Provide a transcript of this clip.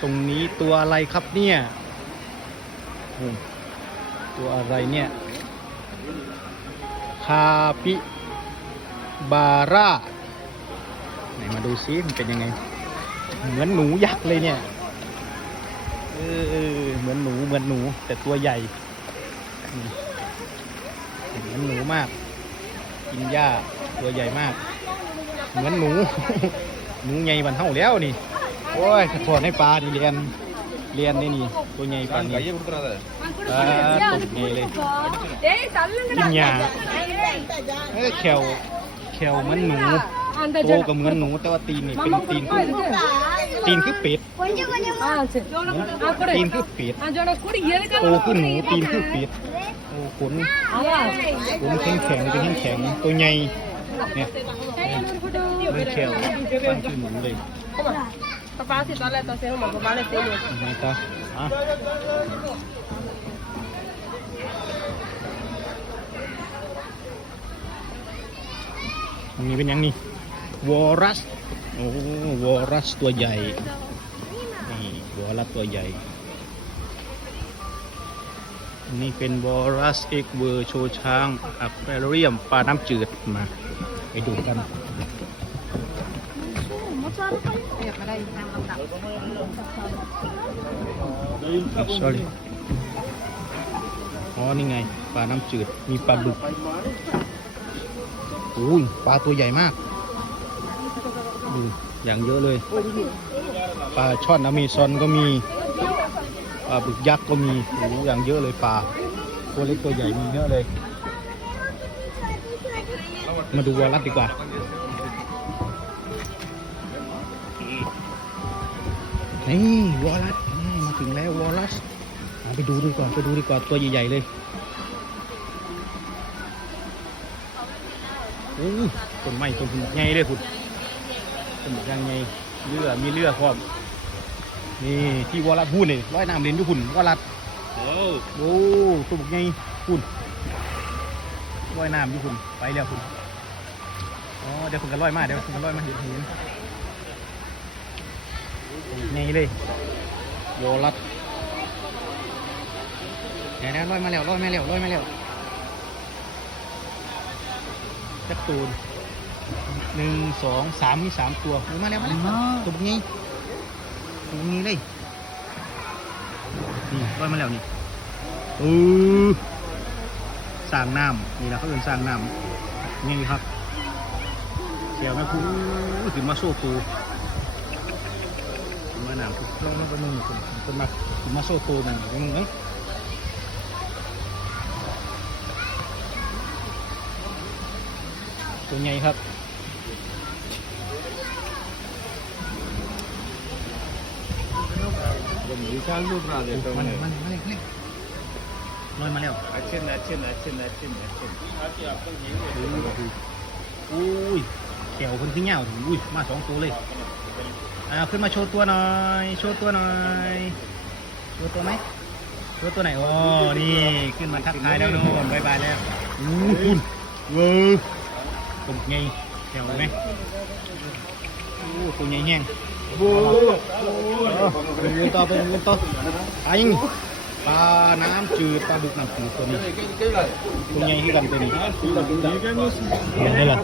ตรงนี้ตัวอะไรครับเนี่ยตัวอะไรเนี่ยคาปิบาร่าไหนมาดูซิมันเป็นยังไง เหมือนหนูยักษ์เลยเนี่ยเออเหมือนหนูเหมือนหนู แต่ตัวใหญ่เหมือนหนูมาก กินหญ้าตัวใหญ่มาก เหมือนหนู หนูใหญ่บันเท่าแล้วนี่ โอ้ยขอให้ปลาดิเรียนเรียนนี่นี่ตัวใหญ่ปลานี่ปลาตกใหญ่เลยกินหญ้าเอ้ยแขวแขวเหมือนหนูโตก็เหมือนหนูแต่ว่าตีนนี่เป็นตีนคือตีนคือเป็ดตีนคือเป็ดโตคือหนูตีนคือเป็ดโอ้ขนขนแข็งแข็งๆเป็นแข็งแข็งๆตัวใหญ่เนี่ยเป็นแขวตั้งชื่อหนูเลย Papá, si toda la estación, papá le tiene. ยังไงต่ออะอันนี้เป็นยังนี่วอรัสโอ้วอรัสตัวใหญ่ นี่วอรัสตัวใหญ่อันนี้เป็นวอรัสเอ็กเวอร์โชว์ช้างอะควาเรียมปลาน้ำจืดมา ไปดูกัน sorry อ๋อ นี่ไง ปลาน้ำจืด มีปลาดุกอุ้ย ปลาตัวใหญ่มาก ดูอย่างเยอะเลย ปลาช่อนอเมซอนก็มี ปลาบึกยักษ์ก็มีโอ้อย่างเยอะเลยปลา ตัวเล็กตัวใหญ่มีเยอะเลย มาดูวอลลัสดีกว่า นี่วอลลัสอืมมาถึงแล้ววอลลัสเอาไปดูดีกว่าไปดูดีกว่าตัวใหญ่ๆเลยโอ้ยต้นไม้ต้นใหญ่เลยคุณต้นยางใหญ่เรือมีเรือพร้อมนี่ที่วอลลัสพูดนี่ร้อยน้ำเล่นทุกคุณวอลลัสโอ้โหตัวบกใหญ่คุณร้อยน้ำทุกคุณไปแล้วคุณอ๋อเดี๋ยวคุณกันร้อยมาเดี๋ยวคุณกันร้อยมาเห็นเห็น นี่เลยวอลัดเดี๋ยวๆลอยมาแล้วลอยมาแล้วลอยมาแล้วจักตูนหนึ่งสองสามมีสามตัวโอ้ยมาแล้วมาแล้วตัวพวกนี้ตัวพวกนี้เลยนี่ลอยมาแล้วนี่เออสร้างน้ำนี่แหละเขาเรียกสร้างน้ำนี่ครับเสียวแม่คูถึงมาโซ่ตู มื่อน้ำทุกลงน้ำเป็นหนึ่งคนคนมาคนมาโซ่ตัวหนึ่งคนหนึ่งตัวใหญ่ครับมันมันมันลอยมาแล้วอาเช่นอาเช่นอาเช่นอาเช่นอาเช่นอุ้ยแถวคนที่เงาอุ้ย มาสองตัวเลย อ่าขึ้นมาโชว์ตัวหน่อยโชว์ตัวหน่อยโชว์ตัวไหมโชว์ตัวไหนโอ้นี่ขึ้นมาทักทายแล้วโน่นบายบายแล้วอู้คุณเวอร์ตัวใหญ่แขวไหมโอ้ตัวใหญ่แห้งเป็นเงินต่อเป็นเงินต่อปลายิงปลาน้ำจืดปลาดุกน้ำจืดตัวนี้ตัวใหญ่ที่กันตัวนี้นี่แหละ